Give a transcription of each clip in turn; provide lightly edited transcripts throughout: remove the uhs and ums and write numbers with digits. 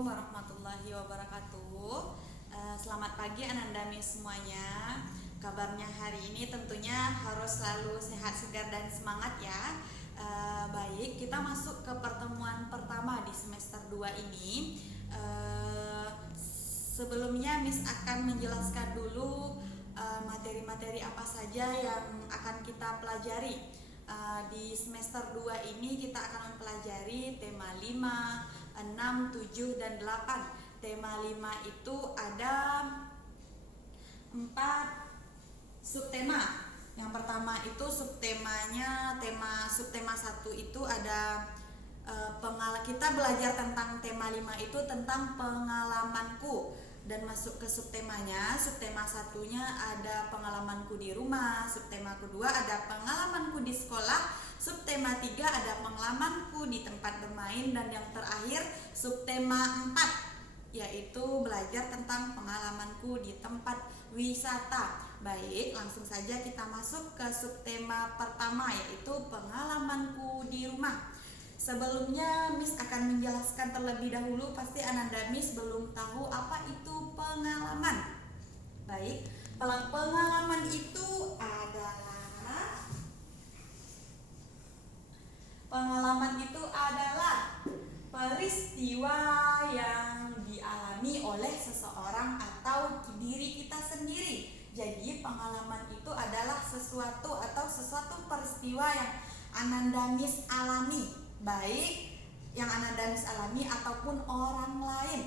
Assalamualaikum warahmatullahi wabarakatuh. Selamat pagi Anandami semuanya. Kabarnya hari ini tentunya harus selalu sehat, segar, dan semangat ya. Baik, kita masuk ke pertemuan pertama di semester 2 ini. Sebelumnya Miss akan menjelaskan dulu materi-materi apa saja yang akan kita pelajari. Di semester 2 ini kita akan mempelajari tema 5, 6, 7, dan 8. Tema 5 itu ada 4 subtema. Yang pertama itu subtemanya, subtema 1 itu ada kita belajar tentang tema 5 itu tentang pengalamanku. Dan masuk ke subtemanya, subtema satunya ada pengalamanku di rumah, subtema kedua ada pengalamanku di sekolah, subtema 3 ada pengalamanku di tempat bermain, dan yang terakhir subtema 4 yaitu belajar tentang pengalamanku di tempat wisata. Baik, langsung saja kita masuk ke subtema pertama yaitu pengalamanku di rumah. Sebelumnya Miss akan menjelaskan terlebih dahulu, pasti Ananda Miss belum tahu apa itu pengalaman. Baik, pengalaman itu adalah peristiwa yang dialami oleh seseorang atau diri kita sendiri. Jadi pengalaman itu adalah sesuatu peristiwa yang Ananda Miss alami, baik yang Ananda Miss alami ataupun orang lain.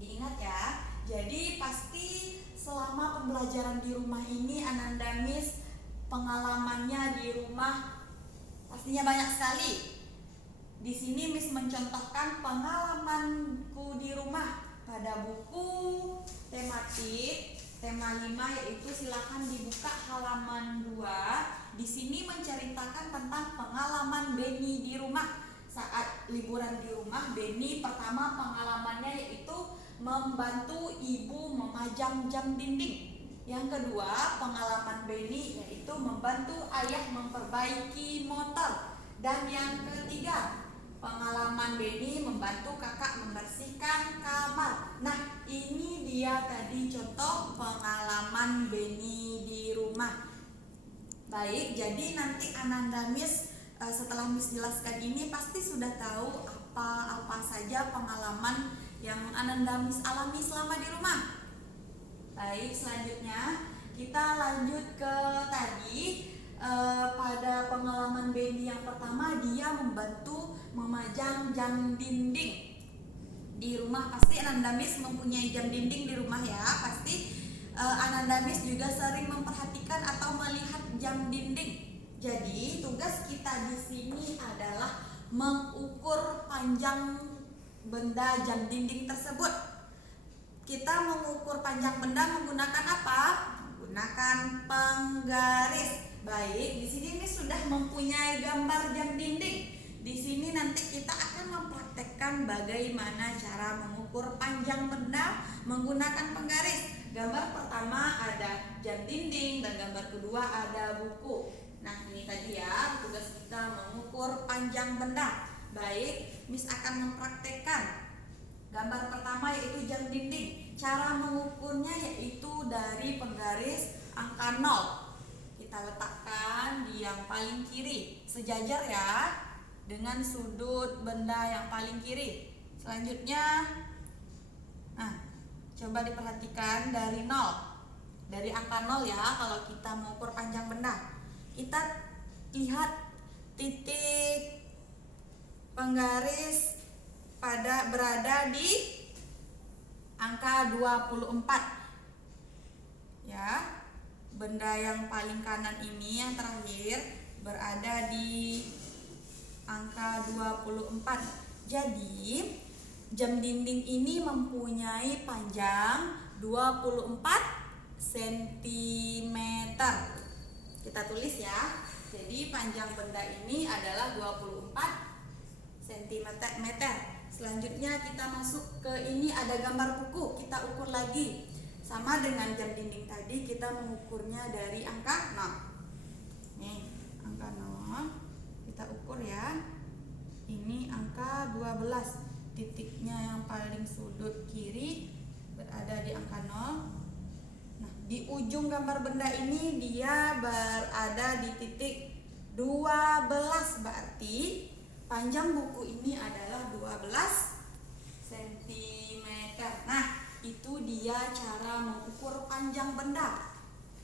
Diingat ya. Jadi pasti selama pembelajaran di rumah ini Ananda Miss pengalamannya di rumah pastinya banyak sekali. Di sini Miss mencontohkan pengalamanku di rumah pada buku tematik tema 5, yaitu silakan dibuka halaman 2. Di sini menceritakan tentang pengalaman Beni di rumah. Saat liburan di rumah, Beni pertama pengalamannya yaitu membantu ibu memajang jam dinding. Yang kedua, pengalaman Beni yaitu membantu ayah memperbaiki motor. Dan yang ketiga, pengalaman Beni membantu kakak membersihkan kamar. Nah, ini dia tadi contoh pengalaman Beni di rumah. Baik, jadi nanti Ananda Miss setelah Miss jelaskan ini pasti sudah tahu apa saja pengalaman yang Ananda Miss alami selama di rumah. Baik, selanjutnya kita lanjut ke tadi. Pada pengalaman Beni yang pertama, dia membantu memajang jam dinding di rumah. Pasti Ananda Miss mempunyai jam dinding di rumah ya. Pasti Ananda Miss juga sering memperhatikan atau melihat jam dinding. Jadi tugas kita di sini adalah mengukur panjang benda jam dinding tersebut. Kita mengukur panjang benda menggunakan apa? Menggunakan penggaris. Baik, di sini Miss sudah mempunyai gambar jam dinding. Di sini nanti kita akan mempraktekkan bagaimana cara mengukur panjang benda menggunakan penggaris. Gambar pertama ada jam dinding dan gambar kedua ada buku. Nah, ini tadi ya tugas kita mengukur panjang benda. Baik, Miss akan mempraktekkan gambar pertama yaitu jam dinding. Cara mengukurnya yaitu dari penggaris angka 0. Kita letakkan di yang paling kiri, sejajar ya dengan sudut benda yang paling kiri. Selanjutnya, coba diperhatikan dari 0. Dari angka 0 ya kalau kita mengukur panjang benda. Kita lihat titik penggaris berada di angka 24 ya. Benda yang paling kanan ini yang terakhir berada di angka 24. Jadi jam dinding ini mempunyai panjang 24 cm. Kita tulis ya. Jadi panjang benda ini adalah 24 cm. Selanjutnya kita masuk ke ini, ada gambar buku. Kita ukur lagi. Sama dengan jam dinding tadi, kita mengukurnya dari angka 0. Nih, angka 0. Kita ukur ya. Ini angka 12. Titiknya yang paling sudut kiri berada di angka 0. Nah, di ujung gambar benda ini dia berada di titik 12, berarti panjang buku ini adalah 12 cm. Nah, itu dia cara mengukur panjang benda.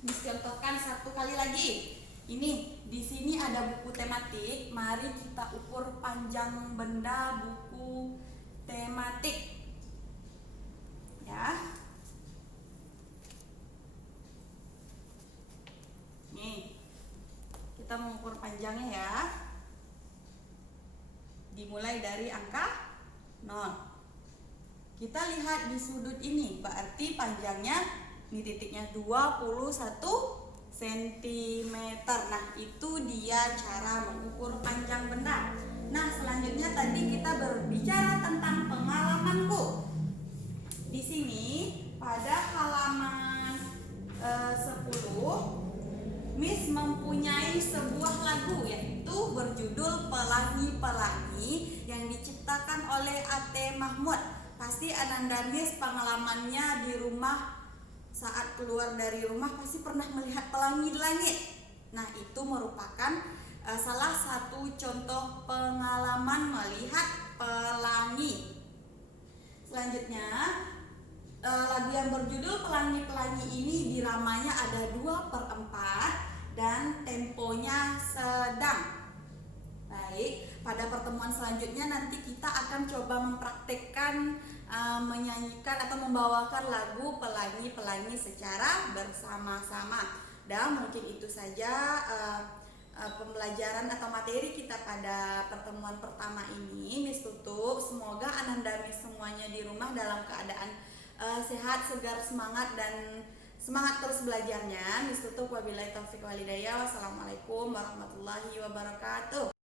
Contohkan satu kali lagi. Ini di sini ada buku tematik. Mari kita ukur panjang benda buku tematik. Ya. Nih. Kita mengukur panjangnya ya. Dimulai dari angka 0. Kita lihat di sudut ini, berarti panjangnya ini titiknya 21 cm. Nah, itu dia cara mengukur panjang benda. Nah, selanjutnya tadi kita berbicara tentang pengalamanku. Di sini pada halaman 10 Miss mempunyai sebuah lagu yaitu berjudul Pelangi-Pelangi yang diciptakan oleh A.T. Mahmud. Pasti Ananda Miss pengalamannya di rumah saat keluar dari rumah pasti pernah melihat pelangi di langit. Nah, itu merupakan salah satu contoh pengalaman melihat pelangi. Selanjutnya lagu yang berjudul Pelangi-Pelangi ini diramanya ada 2/4 dan temponya sedang. Baik, pada pertemuan selanjutnya nanti kita akan coba mempraktekkan menyanyikan atau membawakan lagu Pelangi-Pelangi secara bersama-sama. Dan mungkin itu saja pembelajaran atau materi kita pada pertemuan pertama ini. Miss tutup, semoga Ananda Miss semuanya di rumah dalam keadaan sehat, segar, semangat dan semangat terus belajarnya. Miss tutup, wabillahi taufiq walhidayah. Wassalamualaikum warahmatullahi wabarakatuh.